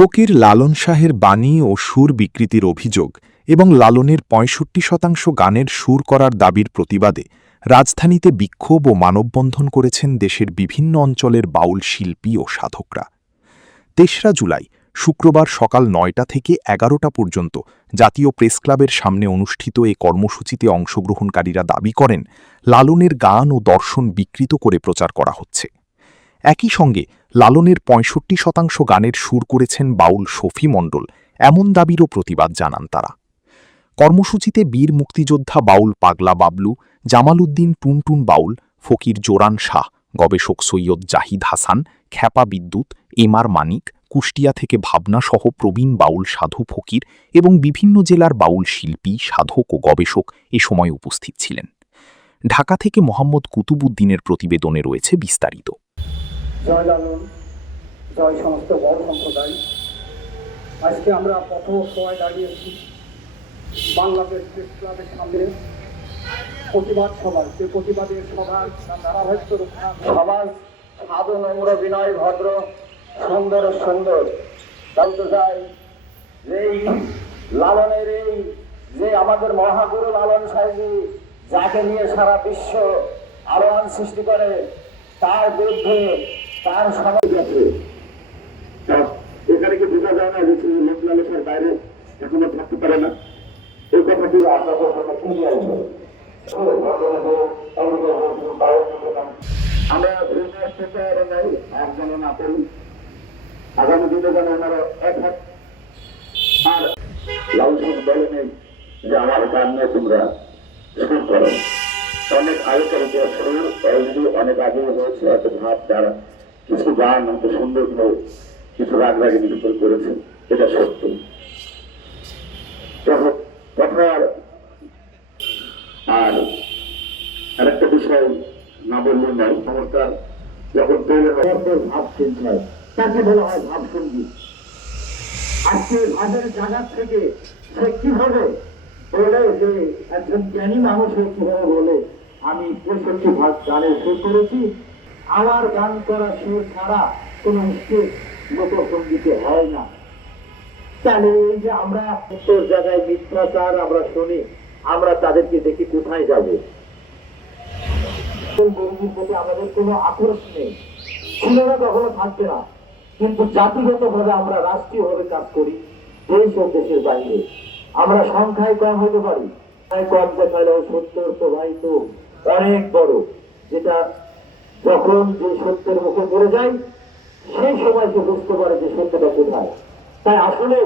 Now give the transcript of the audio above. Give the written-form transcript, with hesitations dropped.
ফকির লালন শাহের বাণী ও সুর বিকৃতির অভিযোগ এবং লালনের ৬৫% গানের সুর করার দাবির প্রতিবাদে রাজধানীতে বিক্ষোভ ও মানববন্ধন করেছেন দেশের বিভিন্ন অঞ্চলের বাউল শিল্পী ও সাধকরা। ৩রা জুলাই শুক্রবার সকাল ৯টা থেকে ১১টা পর্যন্ত জাতীয় প্রেসক্লাবের সামনে অনুষ্ঠিত এ কর্মসূচিতে অংশগ্রহণকারীরা দাবি করেন লালনের গান ও দর্শন বিকৃত করে প্রচার করা হচ্ছে। একই সঙ্গে লালনের ৬৫% গানের সুর করেছেন বাউল শফি মণ্ডল, এমন দাবিরও প্রতিবাদ জানান তারা। কর্মসূচিতে বীর মুক্তিযোদ্ধা বাউল পাগলা বাবলু, জামাল উদ্দিন টুনটুন বাউল, ফকির জোরান শাহ, গবেষক সৈয়দ জাহিদ হাসান, খ্যাপা বিদ্যুৎ, এমআর মানিক, কুষ্টিয়া থেকে ভাবনাসহ প্রবীণ বাউল সাধু ফকির এবং বিভিন্ন জেলার বাউল শিল্পী, সাধক ও গবেষক এ সময় উপস্থিত ছিলেন। ঢাকা থেকে মোহাম্মদ কুতুবুদ্দিনের প্রতিবেদনে রয়েছে বিস্তারিত। জয় লালন, জয় সমস্ত বড় সম্প্রদায়। আজকে আমরা প্রথম সবাই দাঁড়িয়েছি বাংলাদেশ প্রেস ক্লাবের সামনে প্রতিবাদ সভা। যে প্রতিবাদের সভার ধারাবাহিক রক্ষা সমাজ সাধু নম্র বিনয় ভদ্র সুন্দর সুন্দর জানতে চাই যে লালনের এই যে আমাদের মহাগুরু লালন সাহেবী যাকে নিয়ে সারা বিশ্ব আলোড়ন সৃষ্টি করে, তার বিরুদ্ধে তার সমাজ আছে। এখানে কি বোঝা যায় না যে লোক লালসার বাইরে এখনো থাকতে পারে না? এই কথাটি আপনাদের সাথে ক্লিয়ার হবে। আমরা একজনে না করি, আগামী দিনে যেন ওনারা এক হাত। আর লালসার বলেন যে আমার গান নিয়ে তোমরা শুরু করো। অনেক আগেকার ইতিহাস অলরেডি অনেক আগে হয়েছে, হয়তো ভাব দ্বারা কিছু গান হয়তো সুন্দর করে কিছু রাগ রাগিনীর উপর করেছে, এটা সত্য। কথার আর আরেকটা বিষয় না বললে নয়, ক্ষমতার যখন তৈরি হয় ভাব চিন্তা হয়, তাকে বলা হয় ভাব সঙ্গীত। আজকে ভাবের জায়গা থেকে সে কিভাবে বলে যে একজন জ্ঞানী মানুষের কিভাবে বলে আমি ৬৫ গানের সুর করেছি, আমার গান করা সুর ছাড়া কোন স্টেজ লোকসঙ্গীতে হয় না। তাহলে এই যে আমরা উত্তর জায়গায় মিথ্যাচার আমরা শুনি, আমরা তাদেরকে দেখি কোথায় যাব? গরিবের প্রতি আমাদের কোনো আক্রোশ নেই, ছিল না, কখনো থাকবে না। কিন্তু জাতিগত ভাবে আমরা রাষ্ট্রীয় ভাবে কাজ করি দেশ ও দেশের বাইরে। আমরা সংখ্যায় কম হতে পারি, কম দেখালেও সত্যের প্রবাহিত তো অনেক বড়, যেটা যখন যে সত্যের মুখে পড়ে যায় সেই সময় সে বুঝতে পারে যে সত্যটা কোথায়। তাই আসলে